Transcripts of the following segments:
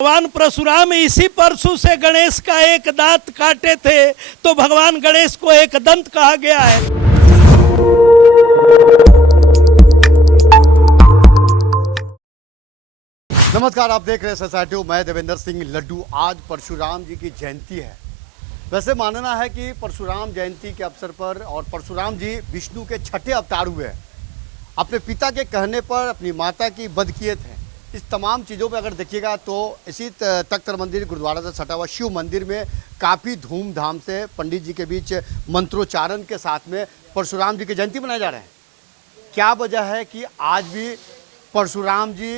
भगवान परशुराम इसी परशु से गणेश का एक दांत काटे थे, तो भगवान गणेश को एक दंत कहा गया है। नमस्कार, आप देख रहे हैं सोसाइटी। मैं देवेंद्र सिंह लड्डू। आज परशुराम जी की जयंती है। वैसे मानना है कि परशुराम जयंती के अवसर पर और परशुराम जी विष्णु के छठे अवतार हुए हैं। अपने पिता के कहने पर अपनी माता की वध किए थे। इस तमाम चीज़ों पे अगर देखिएगा तो इसी तख्त मंदिर गुरुद्वारा से सटा हुआ शिव मंदिर में काफ़ी धूमधाम से पंडित जी के बीच मंत्रोच्चारण के साथ में परशुराम जी की जयंती मनाए जा रहे हैं। क्या वजह है कि आज भी परशुराम जी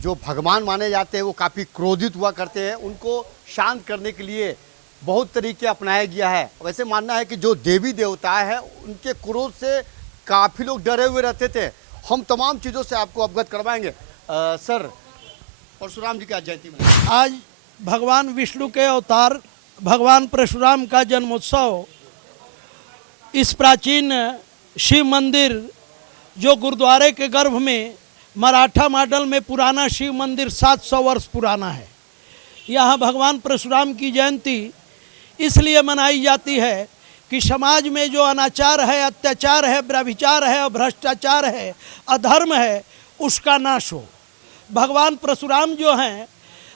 जो भगवान माने जाते हैं वो काफ़ी क्रोधित हुआ करते हैं। उनको शांत करने के लिए बहुत तरीके अपनाया गया है। वैसे मानना है कि जो देवी देवता है उनके क्रोध से काफ़ी लोग डरे हुए रहते थे। हम तमाम चीज़ों से आपको अवगत करवाएंगे। सर, परशुराम जी की आज जयंती में आज भगवान विष्णु के अवतार भगवान परशुराम का जन्मोत्सव इस प्राचीन शिव मंदिर जो गुरुद्वारे के गर्भ में मराठा मॉडल में पुराना शिव मंदिर 700 वर्ष पुराना है। यहाँ भगवान परशुराम की जयंती इसलिए मनाई जाती है कि समाज में जो अनाचार है, अत्याचार है, व्यभिचार है, भ्रष्टाचार है, अधर्म है, उसका नाश हो। भगवान परशुराम जो हैं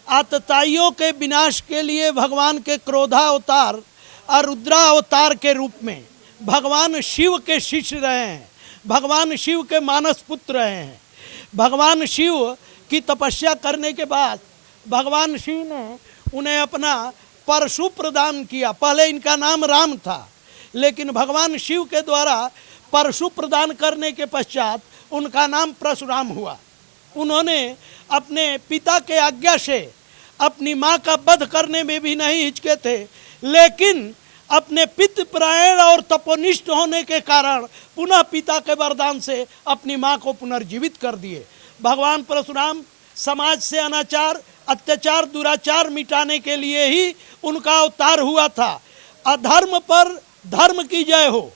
आतताइयों के विनाश के लिए भगवान के क्रोधावतार और रुद्रावतार के रूप में भगवान शिव के शिष्य रहे हैं, भगवान शिव के मानस पुत्र रहे हैं। भगवान शिव की तपस्या करने के बाद भगवान शिव ने उन्हें अपना परशु प्रदान किया। पहले इनका नाम राम था, लेकिन भगवान शिव के द्वारा परशु प्रदान करने के पश्चात उनका नाम परशुराम हुआ। उन्होंने अपने पिता के आज्ञा से अपनी माँ का वध करने में भी नहीं हिचके थे, लेकिन अपने पितृपरायण और तपोनिष्ठ होने के कारण पुनः पिता के वरदान से अपनी माँ को पुनर्जीवित कर दिए। भगवान परशुराम समाज से अनाचार, अत्याचार, दुराचार मिटाने के लिए ही उनका अवतार हुआ था। अधर्म पर धर्म की जय हो।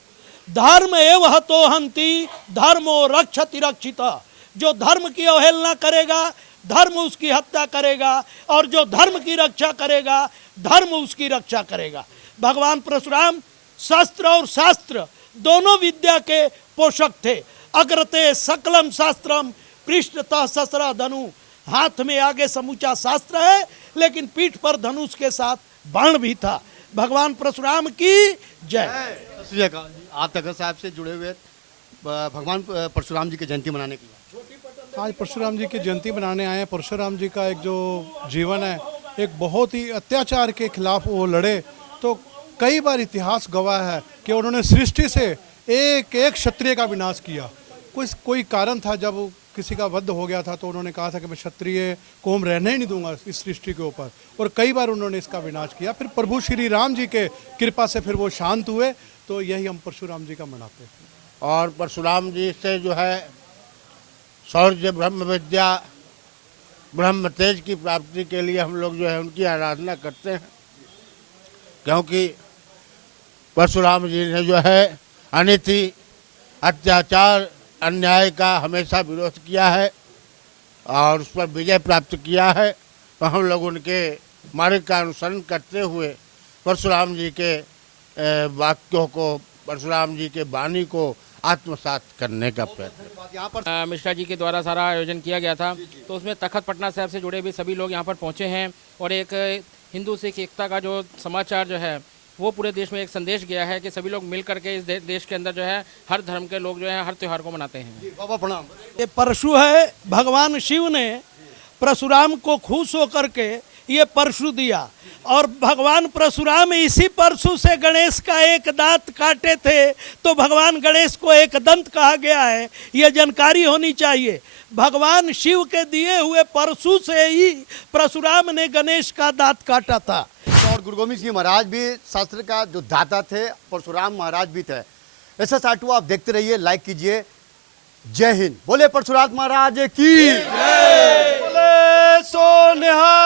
धर्म एव हतो हन्ति धर्मो रक्षति रक्षिता। जो धर्म की अवहेलना करेगा धर्म उसकी हत्या करेगा, और जो धर्म की रक्षा करेगा धर्म उसकी रक्षा करेगा। भगवान परशुराम शस्त्र और शास्त्र दोनों विद्या के पोषक थे। अग्रते सकलम शास्त्रम पृष्ठतः सस्त्र धनु। हाथ में आगे समूचा शास्त्र है, लेकिन पीठ पर धनुष के साथ बाण भी था। भगवान परशुराम की जय। आप तखत साहब से जुड़े हुए भगवान परशुराम जी की जयंती मनाने के लिए आज परशुराम जी की जयंती मनाने आए हैं। परशुराम जी का एक जो जीवन है, एक बहुत ही अत्याचार के खिलाफ वो लड़े। तो कई बार इतिहास गवाह है कि उन्होंने सृष्टि से एक एक क्षत्रिय का विनाश किया। कोई कारण था, जब किसी का वध हो गया था तो उन्होंने कहा था कि मैं क्षत्रिय कौम रहने ही नहीं दूंगा इस सृष्टि के ऊपर, और कई बार उन्होंने इसका विनाश किया। फिर प्रभु श्री राम जी के कृपा से फिर वो शांत हुए। तो यही हम परशुराम जी का मनाते हैं। और परशुराम जी से जो है शौर्य, ब्रह्म विद्या, ब्रह्म तेज की प्राप्ति के लिए हम लोग जो है उनकी आराधना करते हैं, क्योंकि परशुराम जी ने जो है अनीति, अत्याचार, अन्याय का हमेशा विरोध किया है और उस पर विजय प्राप्त किया है। तो हम लोग उनके मार्ग का अनुसरण करते हुए परशुराम जी के वाक्यों को, परशुराम जी के वाणी को आत्मसात करने का प्रयत्न। यहाँ पर मिश्रा जी के द्वारा सारा आयोजन किया गया था, तो उसमें तखत पटना साहब से जुड़े भी सभी लोग यहाँ पर पहुँचे हैं, और एक हिंदू सिख एकता का जो समाचार जो है वो पूरे देश में एक संदेश गया है कि सभी लोग मिल करके इस देश के अंदर जो है हर धर्म के लोग जो है हर त्यौहार को मनाते हैं। बाबा प्रणाम। ये परशु है, भगवान शिव ने परशुराम को खुश होकर के ये परशु दिया, और भगवान परशुराम इसी परशु से गणेश का एक दांत काटे थे, तो भगवान गणेश को एक दंत कहा गया है। ये जानकारी होनी चाहिए। भगवान शिव के दिए हुए परशु से ही परशुराम ने गणेश का दांत काटा था। और गुरु गोविंद सिंह महाराज भी शास्त्र का जो दाता थे, परशुराम महाराज भी थे। ऐसा साटू आप देखते रहिए, लाइक कीजिए। जय हिंद। बोले परशुराम महाराज की जय। बोले सोनिहार।